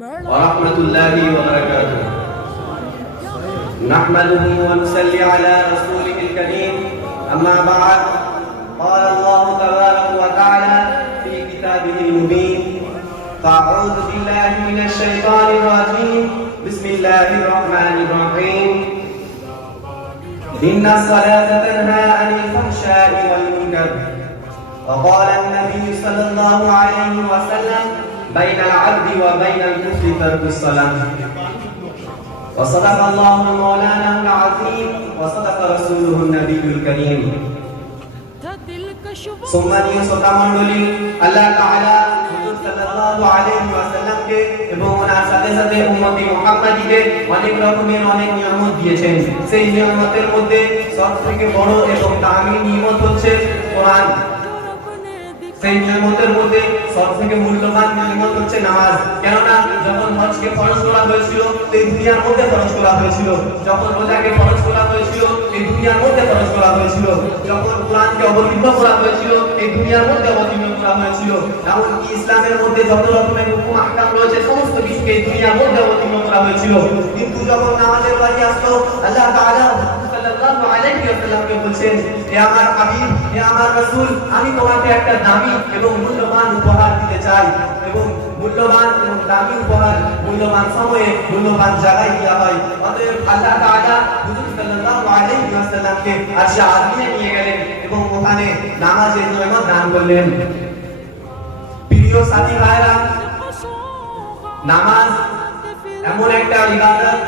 ورحمة الله وبركاته. نحمده ونصلي على رسوله الكريم. أما بعد قال الله تبارك وتعالى في كتابه المبين فأعوذ بالله من الشيطان الرجيم. بسم الله الرحمن الرحيم. إن الصلاة تنهى عن الفحشاء والمنكر. وقال النبي صلى الله عليه وسلم بين العبد وبين الكفر ترك الصلاة وصدق الله مولانا العظيم وصدق رسوله النبي الكريم সম্মানীয় শ্রোতা মণ্ডলী আল্লাহ তাআলা হুজুর সাল্লাল্লাহু আলাইহি ওয়াসাল্লামকে এবং ওনার সাথে সাথে উম্মতি মুহাম্মাদীকে অনেক রকমের অনেক নিয়ামত দিয়েছেন সেই নিয়ামতের মধ্যে সবথেকে বড় এবং দামি নিয়ামত হচ্ছে কোরআন সেই নিয়ামতের মধ্যে সব মূল্যবান নিয়ামত হচ্ছে নামাজ। কেননা, যখন হজকে ফরজ করা হয়েছিল এই দুনিয়ার মধ্যে ফরজ করা হয়েছিল। যখন রোজাকে ফরজ করা হয়েছিল এই দুনিয়ার মধ্যে ফরজ করা হয়েছিল। যখন কোরআনকে অবতীর্ণ করা হয়েছিল এই দুনিয়ার মধ্যে অবতীর্ণ করা হয়েছিল। এমনকি ইসলামের মধ্যে যত রকমের হুকুম, আহকাম রয়েছে, সমস্ত কিছুকে এই দুনিয়ার মধ্যে অবতীর্ণ করা হয়েছিল। কিন্তু যখন নামাজের বাড়ি আসতো আল্লাহ তাআলা আলাইহি বলছেন, হে আমার হাবিব, হে আমার রাসূল, আমি তোমাকে একটা দামি এবং মূল্যবান উপহার দিতে চাই এবং মূল্যবান এবং দামি উপহার মূল্যবান সময়ে মূল্যবান জায়গায় দেওয়া হয়। অতএব আল্লাহ তাআলা হুজুর সাল্লাল্লাহু আলাইহি ওয়াসাল্লামকে আরশে আজিমে নিয়ে গেলেন এবং ওখানে নামাজের নিয়ম দান করলেন। প্রিয় সাথী ভাইরা নামাজ এমন একটা ইবাদত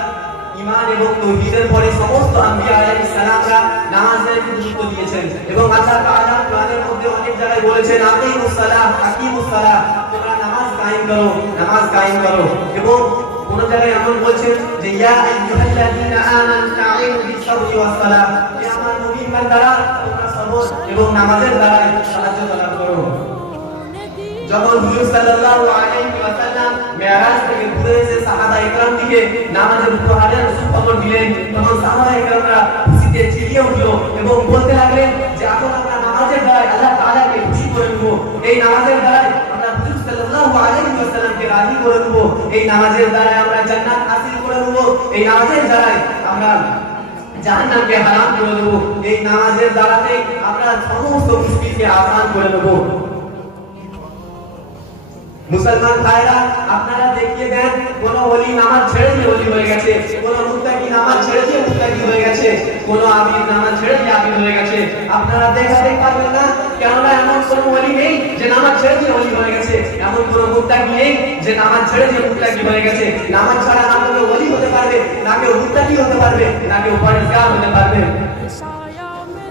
ঈমান এবং তাওহীদের পরে সমস্ত আম্বিয়া আলাইহিস সালামরা নামাজের গুরুত্ব দিয়েছেন। এবং আল্লাহ তাআলা কোরআনের মধ্যে অনেক জায়গায় বলেছেন, আকিমুস সালাহ আকিমুস সালাহ। তোমরা নামাজ কায়েম করো, নামাজ কায়েম করো। এবং কোন জায়গায় এমন বলছেন যে, ইয়া আইয়ুহাল্লাযীনা আমানু তাঈনু বিস-সাবরি ওয়াস-সালাহ। হে আমার মুমিন বান্দারা তোমরা সবর এবং নামাজের দ্বারা সাহায্য তলব করো। যখন হুজুর সাল্লাল্লাহু আলাইহি ওয়াসাল্লাম মেরাজ থেকে ঘুরে এসে সাহাবা ইকরাম দিকে নামাজের উপহারের সুখবর দিলেন, তখন সাহাবা ইকরামরা খুশিতে চিল্লিয়ে উঠল এবং বলতে লাগলেন যে, এখন আমরা নামাজের দ্বারাই আল্লাহ তাআলাকে খুশি করে নেব। এই নামাজের দ্বারাই আমরা হুজুর সাল্লাল্লাহু আলাইহি ওয়াসাল্লামকে রাজি করে নেব। এই নামাজের দ্বারাই আমরা জান্নাত হাসিল করে নেব। এই নামাজের দ্বারাই আমরা জাহান্নামকে হারাম করে দেব এই নামাজের দ্বারাতে আমরা সমস্ত মুশকিলকে আসান করে নেব। মুসলমান ভাইরা, আপনারা দেখিয়ে দেন, কোন ওলি নামাজ ছেড়ে দিয়ে ওলি হয়ে গেছে, কোন মুত্তাকি নামাজ ছেড়ে দিয়ে মুত্তাকি হয়ে গেছে, কোন আবিদ নামাজ ছেড়ে দিয়ে আবিদ হয়ে গেছে। আপনারা দেখাতে পারবেন না, কেননা এমন কোন ওলি নেই যে নামাজ ছেড়ে দিয়ে ওলি হয়ে গেছে। এমন কোন মুত্তাকি নেই যে নামাজ ছেড়ে দিয়ে মুত্তাকি হয়ে গেছে। নামাজ ছাড়া না কেউ ওলি হতে পারবে, না কেউ মুত্তাকি হতে পারবে, না কেউ পরেজগার হতে পারবে।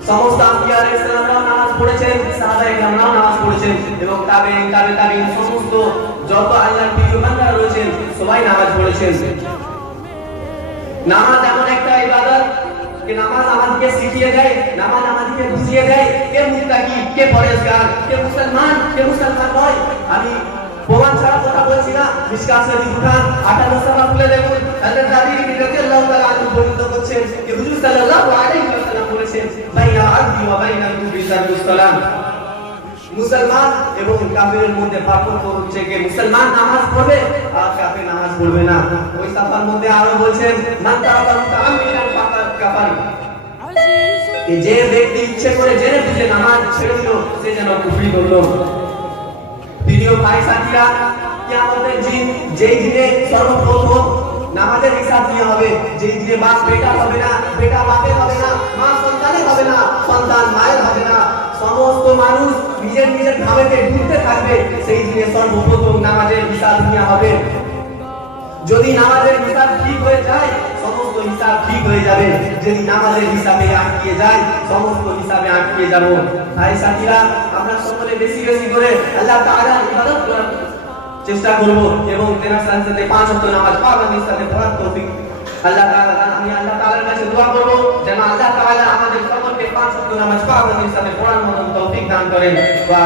সমস্ত আম্বিয়া আলাইহিস নামাজ পড়েছেন সাহাবায়ে কেরামরাও নামাজ পড়েছেন এবং তাবেঈন তাবে তাবেঈন সমস্ত যত আল্লাহর প্রিয় বান্দারা রয়েছেন, সবাই নামাজ পড়েছেন। নামাজ এমন একটা ইবাদত যে নামাজ আমাদেরকে শিখিয়ে দেয়, নামাজ আমাদেরকে বুঝিয়ে দেয়, কে মুত্তাকি কে পরেজগার, কে মুসলমান কে মুসলমান নয়। আমি প্রমাণ ছাড়া কথা বলছি না শরীফ উঠান, আঠারো সালা খুলে দেখুন। হযরত আলী রাদিয়াল্লাহু তাআলা আনহু বর্ণিত করছেন যে হুজুর সাল্লাল্লাহু আলাইহি ওয়াসাল্লাম বলেছেন বাইনা মুসলমান এবং কাফিরের মধ্যে পার্থক্য হচ্ছে যে মুসলমান নামাজ পড়বে আর নামাজ পড়বে না। ওই সাফার মধ্যে আরও বলছেন কাফার। যে ব্যক্তি ইচ্ছে করে জেনে বুঝে নামাজ ছেড়ে সে যেন কুফরি করল। ভাই সাথীরা যেই দিনে সর্বপ্রথম নামাজের হিসাব নিয়ে হবে, যেই দিনে বাপ বেটা হবে না, বেটা বাপের হবে না, মা সন্তানের হবে না। সন্তান, মায়ের হবে না। সমস্ত মানুষ নিজের নিজের ধামেতে ঘুরতে থাকবে, সেই দিনে সর্বপ্রথম নামাজের হিসাব নিয়ে হবে। যদি নামাজের হিসাব ঠিক হয়ে যায়, সমস্ত হিসাব ঠিক হয়ে যাবে। যদি নামাজের হিসাবে আটকে যায়, সমস্ত হিসাবে আটকে যাব। ভাই সাথীরা, আমরা সকলে বেশি বেশি করে আল্লাহ তাআলা ইবাদত করার চেষ্টা করব এবং তেনার সাথে পাঁচ ওয়াক্ত নামাজ পাবন্দির সাথে পড়ার তৌফিক আল্লাহ তাআলা, আমি আল্লাহ তাআলার কাছে দোয়া করব যেন আল্লাহ তাআলা আমাদের সকলকে পাঁচ নামাজ পাবন্দির সাথে পড়ার মতন তৌফিক দান করেন। ওয়া